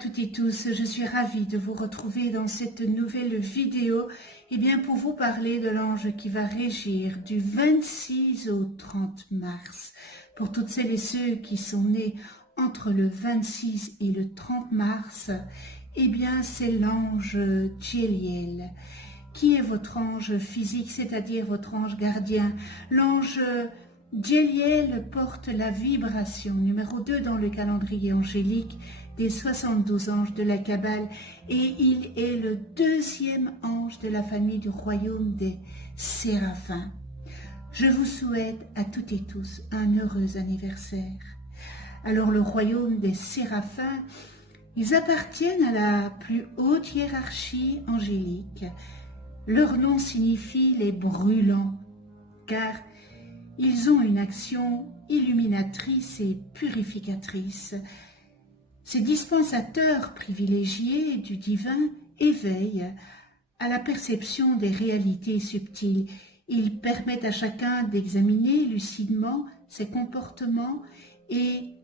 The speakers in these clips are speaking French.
toutes et tous, je suis ravie de vous retrouver dans cette nouvelle vidéo pour vous parler de l'ange qui va régir du 26 au 30 mars. Pour toutes celles et ceux qui sont nés entre le 26 et le 30 mars, c'est l'ange Djeliel, qui est votre ange physique, c'est-à-dire votre ange gardien. L'ange Djeliel porte la vibration numéro 2 dans le calendrier angélique des 72 anges de la Kabbale et il est le deuxième ange de la famille du royaume des Séraphins. Je vous souhaite à toutes et tous un heureux anniversaire. Alors le royaume des Séraphins, ils appartiennent à la plus haute hiérarchie angélique. Leur nom signifie les brûlants, car ils ont une action illuminatrice et purificatrice. Ces dispensateurs privilégiés du divin éveillent à la perception des réalités subtiles. Ils permettent à chacun d'examiner lucidement ses comportements et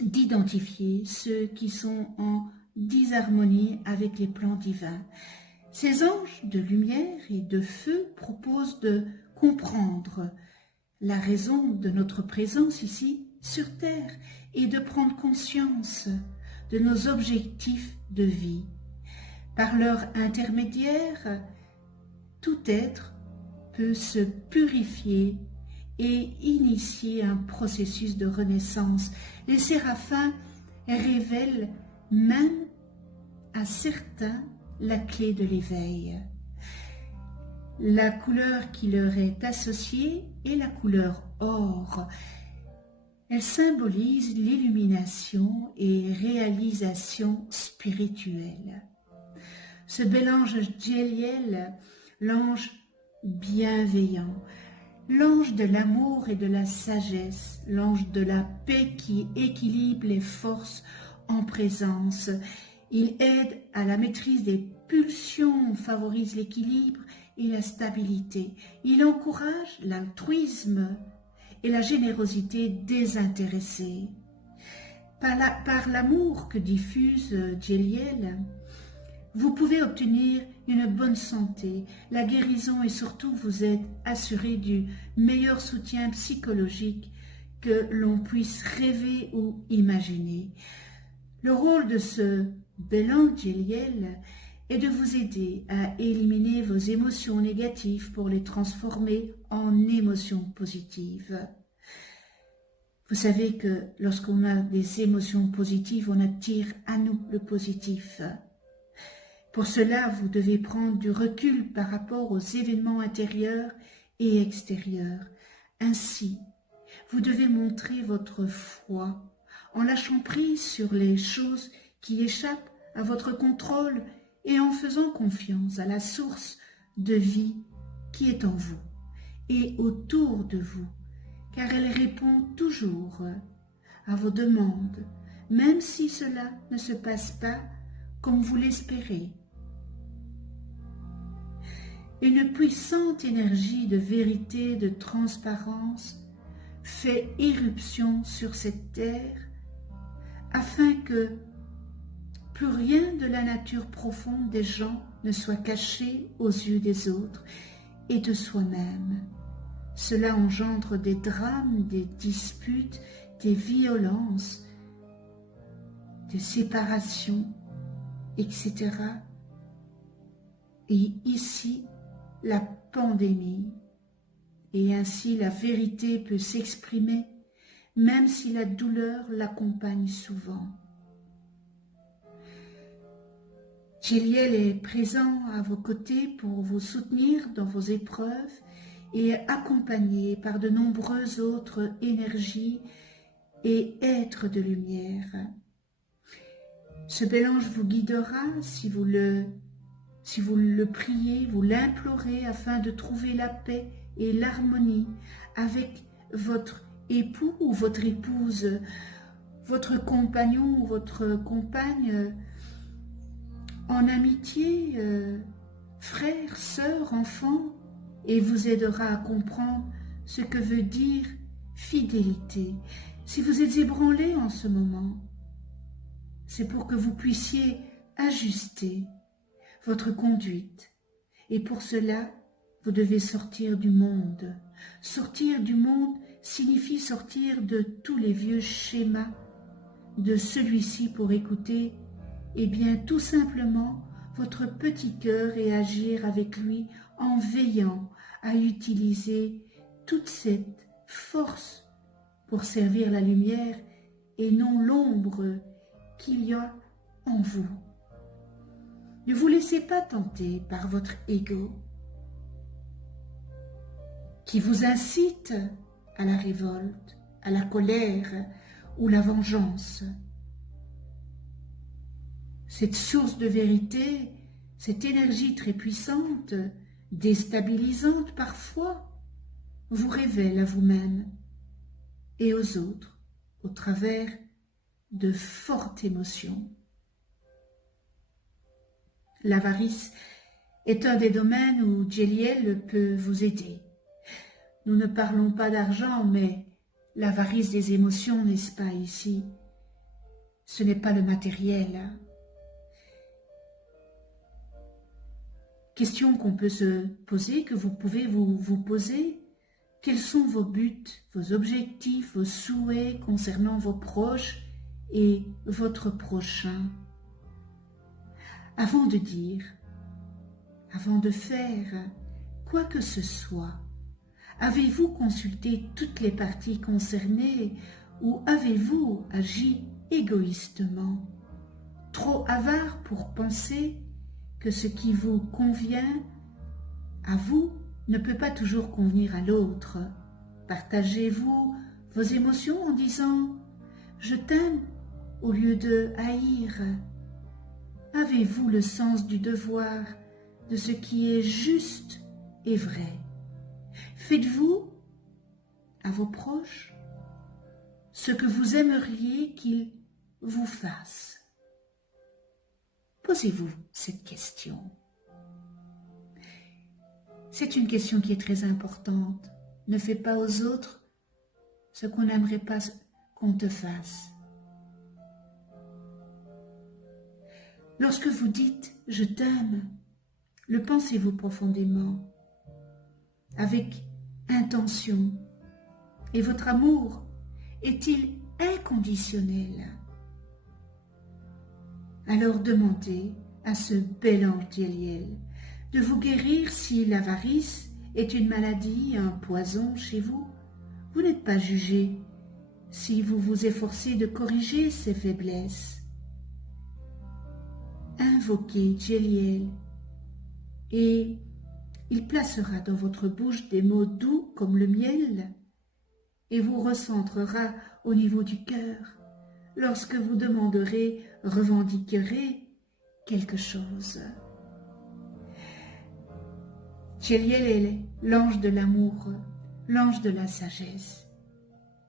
d'identifier ceux qui sont en disharmonie avec les plans divins. Ces anges de lumière et de feu proposent de comprendre la raison de notre présence ici sur Terre et de prendre conscience de nos objectifs de vie. Par leur intermédiaire, tout être peut se purifier et initier un processus de renaissance. Les séraphins révèlent même à certains la clé de l'éveil. La couleur qui leur est associée est la couleur or. Elle symbolise l'illumination et réalisation spirituelle. Ce bel ange Djeliel, l'ange bienveillant, l'ange de l'amour et de la sagesse, l'ange de la paix qui équilibre les forces en présence. Il aide à la maîtrise des pulsions, favorise l'équilibre et la stabilité. Il encourage l'altruisme et la générosité désintéressée. Par l'amour que diffuse Djeliel, vous pouvez obtenir une bonne santé, la guérison et surtout vous êtes assuré du meilleur soutien psychologique que l'on puisse rêver ou imaginer. Le rôle de ce bel ange Djeliel est de vous aider à éliminer vos émotions négatives pour les transformer en émotions positives. Vous savez que lorsqu'on a des émotions positives, on attire à nous le positif. Pour cela, vous devez prendre du recul par rapport aux événements intérieurs et extérieurs. Ainsi, vous devez montrer votre foi en lâchant prise sur les choses qui échappent à votre contrôle et en faisant confiance à la source de vie qui est en vous et autour de vous, car elle répond toujours à vos demandes, même si cela ne se passe pas comme vous l'espérez. Une puissante énergie de vérité, de transparence fait éruption sur cette terre afin que plus rien de la nature profonde des gens ne soit caché aux yeux des autres et de soi-même. Cela engendre des drames, des disputes, des violences, des séparations, etc. Et ici, la pandémie. Et ainsi, la vérité peut s'exprimer, même si la douleur l'accompagne souvent. Djeliel est présent à vos côtés pour vous soutenir dans vos épreuves et accompagné par de nombreuses autres énergies et êtres de lumière. Ce bel ange vous guidera si vous le priez, vous l'implorez afin de trouver la paix et l'harmonie avec votre époux ou votre épouse, votre compagnon ou votre compagne, en amitié, frère, sœur, enfant, et vous aidera à comprendre ce que veut dire fidélité. Si vous êtes ébranlé en ce moment, c'est pour que vous puissiez ajuster votre conduite. Et pour cela, vous devez sortir du monde. Sortir du monde signifie sortir de tous les vieux schémas de celui-ci pour écouter, eh bien tout simplement votre petit cœur et agir avec lui en veillant à utiliser toute cette force pour servir la lumière et non l'ombre qu'il y a en vous. Ne vous laissez pas tenter par votre ego qui vous incite à la révolte, à la colère ou la vengeance. Cette source de vérité, cette énergie très puissante, déstabilisante parfois, vous révèle à vous-même et aux autres au travers de fortes émotions. L'avarice est un des domaines où Djeliel peut vous aider. Nous ne parlons pas d'argent, mais l'avarice des émotions, n'est-ce pas ici? Ce n'est pas le matériel. Question qu'on peut se poser, que vous pouvez vous poser. Quels sont vos buts, vos objectifs, vos souhaits concernant vos proches et votre prochain? Avant de dire, avant de faire quoi que ce soit, avez-vous consulté toutes les parties concernées ou avez-vous agi égoïstement, trop avare pour penser que ce qui vous convient à vous ne peut pas toujours convenir à l'autre? Partagez-vous vos émotions en disant « je t'aime » au lieu de haïr? Avez-vous le sens du devoir, de ce qui est juste et vrai? Faites-vous à vos proches ce que vous aimeriez qu'ils vous fassent? Posez-vous cette question. C'est une question qui est très importante. Ne fais pas aux autres ce qu'on n'aimerait pas qu'on te fasse. Lorsque vous dites « je t'aime », le pensez-vous profondément, avec intention? Et votre amour est-il inconditionnel? Alors demandez à ce bel ange Djeliel de vous guérir si l'avarice est une maladie, un poison chez vous. Vous n'êtes pas jugé si vous vous efforcez de corriger ces faiblesses. Invoquez Djeliel et il placera dans votre bouche des mots doux comme le miel et vous recentrera au niveau du cœur lorsque vous demanderez, revendiquerez quelque chose. Djeliel est l'ange de l'amour, l'ange de la sagesse.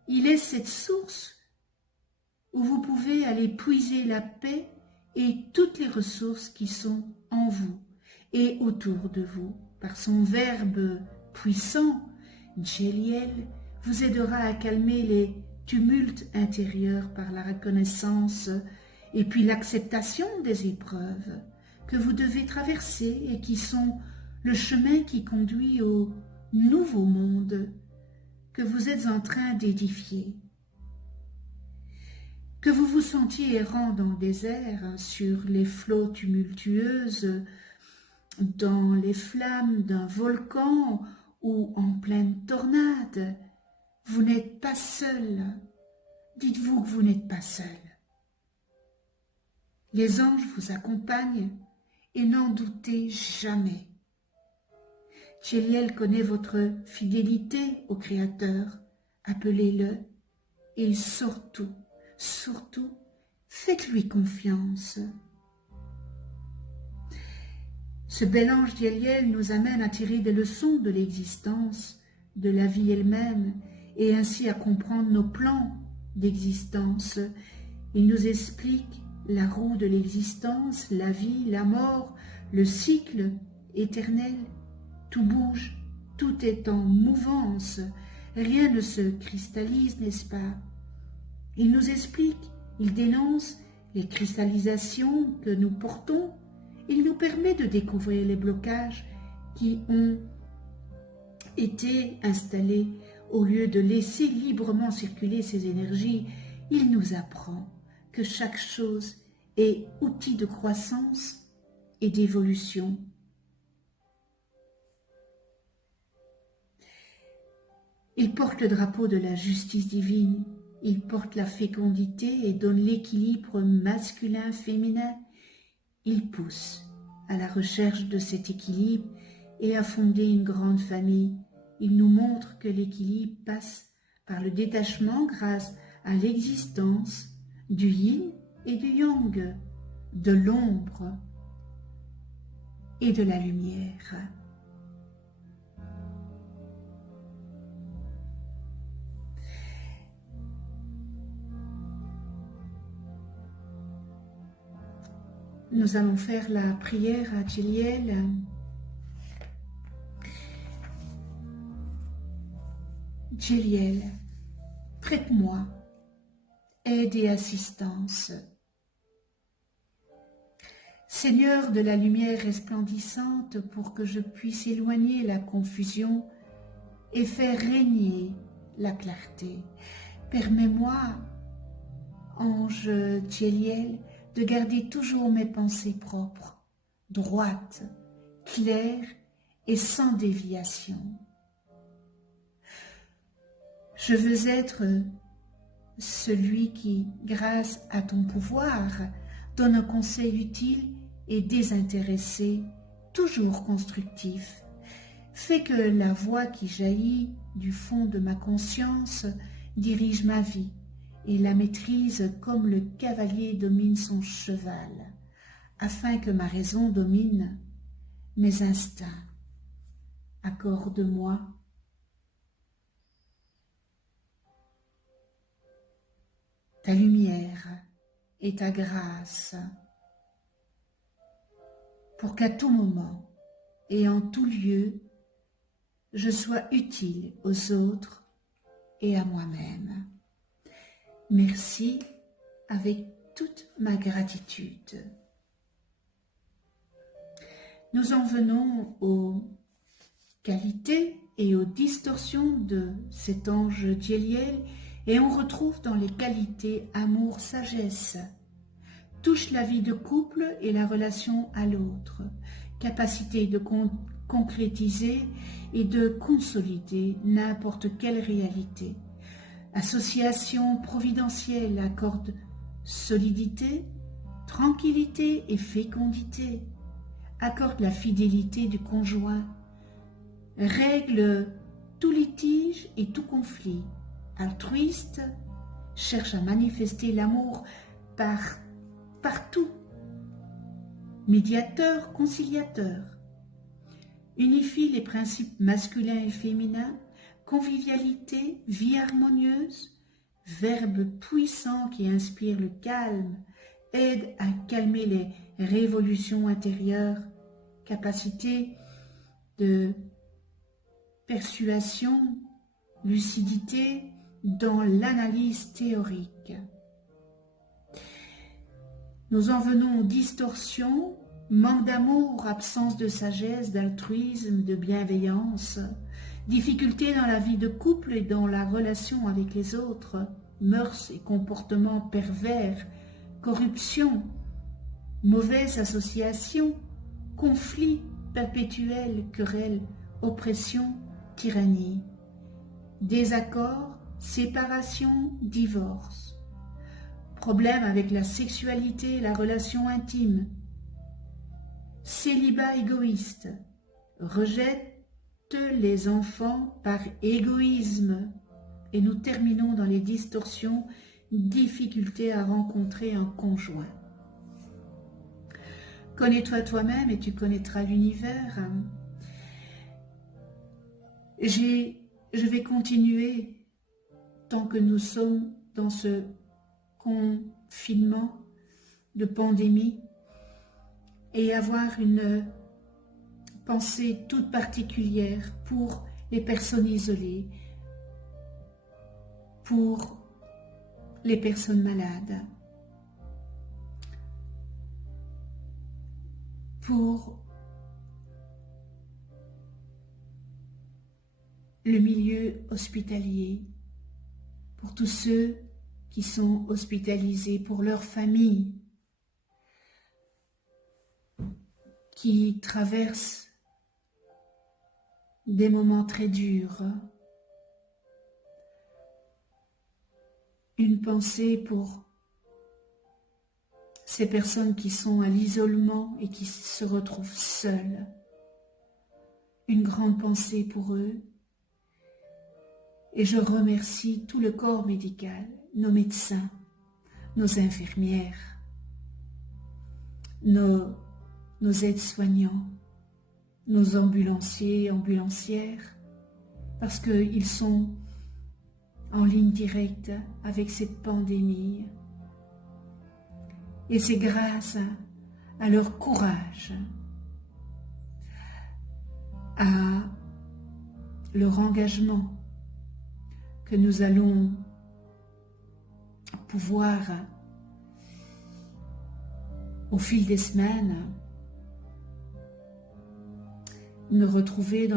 Il est cette source où vous pouvez aller puiser la paix et toutes les ressources qui sont en vous et autour de vous. Par son verbe puissant, Djeliel vous aidera à calmer les tumultes intérieurs par la reconnaissance et puis l'acceptation des épreuves que vous devez traverser et qui sont le chemin qui conduit au nouveau monde que vous êtes en train d'édifier. Que vous vous sentiez errant dans le désert, sur les flots tumultueuses, dans les flammes d'un volcan ou en pleine tornade, vous n'êtes pas seul. Dites-vous que vous n'êtes pas seul. Les anges vous accompagnent et n'en doutez jamais. Djeliel connaît votre fidélité au Créateur. Appelez-le et surtout, faites-lui confiance. Ce bel ange Djeliel nous amène à tirer des leçons de l'existence, de la vie elle-même, et ainsi à comprendre nos plans d'existence. Il nous explique la roue de l'existence, la vie, la mort, le cycle éternel. Tout bouge, tout est en mouvance, rien ne se cristallise, n'est-ce pas? Il nous explique, il dénonce les cristallisations que nous portons, il nous permet de découvrir les blocages qui ont été installés. Au lieu de laisser librement circuler ces énergies, il nous apprend que chaque chose est outil de croissance et d'évolution. Il porte le drapeau de la justice divine, il porte la fécondité et donne l'équilibre masculin-féminin. Il pousse à la recherche de cet équilibre et à fonder une grande famille. Il nous montre que l'équilibre passe par le détachement grâce à l'existence du yin et du yang, de l'ombre et de la lumière. Nous allons faire la prière à Djeliel. Djeliel, prête-moi aide et assistance. Seigneur de la lumière resplendissante, pour que je puisse éloigner la confusion et faire régner la clarté. Permets-moi, ange Djeliel, de garder toujours mes pensées propres, droites, claires et sans déviation. Je veux être celui qui, grâce à ton pouvoir, donne un conseil utile et désintéressé, toujours constructif. Fais que la voix qui jaillit du fond de ma conscience dirige ma vie et la maîtrise comme le cavalier domine son cheval, afin que ma raison domine mes instincts. Accorde-moi ta lumière et ta grâce, pour qu'à tout moment et en tout lieu, je sois utile aux autres et à moi-même. Merci avec toute ma gratitude. Nous en venons aux qualités et aux distorsions de cet ange Djeliel, et on retrouve dans les qualités amour, sagesse, touche la vie de couple et la relation à l'autre, capacité de concrétiser et de consolider n'importe quelle réalité. Association providentielle accorde solidité, tranquillité et fécondité, accorde la fidélité du conjoint, règle tout litige et tout conflit, altruiste, cherche à manifester l'amour partout, médiateur, conciliateur, unifie les principes masculins et féminins, convivialité, vie harmonieuse, verbe puissant qui inspire le calme, aide à calmer les révolutions intérieures, capacité de persuasion, lucidité dans l'analyse théorique. Nous en venons aux distorsions, manque d'amour, absence de sagesse, d'altruisme, de bienveillance, difficultés dans la vie de couple et dans la relation avec les autres, mœurs et comportements pervers, corruption, mauvaise association, conflits perpétuels, querelles, oppression, tyrannie, désaccord, séparation, divorce, problème avec la sexualité et la relation intime, célibat égoïste, rejette les enfants par égoïsme, et nous terminons dans les distorsions, difficulté à rencontrer un conjoint. Connais-toi toi-même et tu connaîtras l'univers. Je vais continuer tant que nous sommes dans ce confinement de pandémie et avoir une pensée toute particulière pour les personnes isolées, pour les personnes malades. pour le milieu hospitalier, pour tous ceux qui sont hospitalisés, pour leurs familles, qui traversent des moments très durs. Une pensée pour ces personnes qui sont à l'isolement et qui se retrouvent seules. Une grande pensée pour eux. Et je remercie tout le corps médical, nos médecins, nos infirmières, nos aides-soignants, nos ambulanciers et ambulancières, parce qu'ils sont en ligne directe avec cette pandémie. Et c'est grâce à leur courage, à leur engagement, que nous allons pouvoir, au fil des semaines, nous retrouver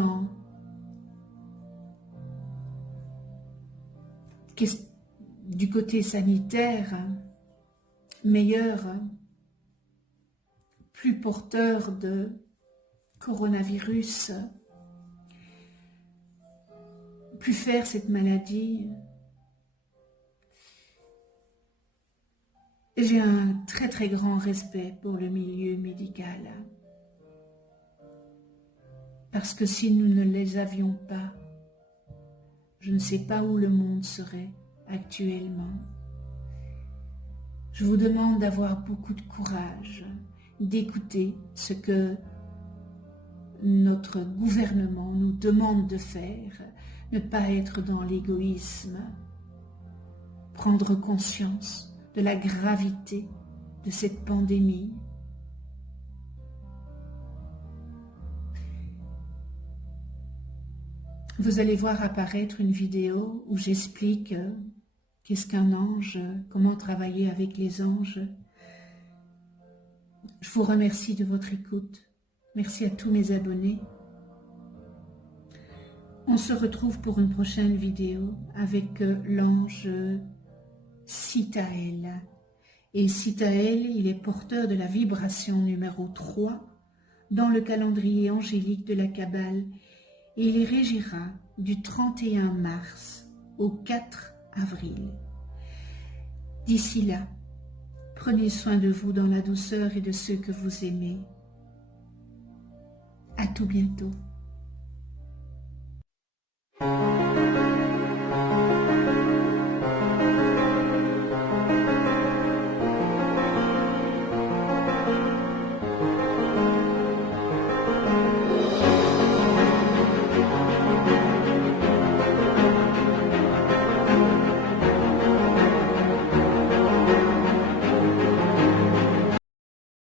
du côté sanitaire meilleur, plus porteur de coronavirus, plus faire cette maladie. J'ai un très très grand respect pour le milieu médical, parce que si nous ne les avions pas, je ne sais pas où le monde serait actuellement. Je vous demande d'avoir beaucoup de courage, d'écouter ce que notre gouvernement nous demande de faire, ne pas être dans l'égoïsme, prendre conscience de la gravité de cette pandémie. Vous allez voir apparaître une vidéo où j'explique qu'est-ce qu'un ange, comment travailler avec les anges. Je vous remercie de votre écoute. Merci à tous mes abonnés. On se retrouve pour une prochaine vidéo avec l'ange Sitaël. Et Sitaël, il est porteur de la vibration numéro 3 dans le calendrier angélique de la Kabbale. Et il régira du 31 mars au 4 avril. D'ici là, prenez soin de vous dans la douceur et de ceux que vous aimez. À tout bientôt.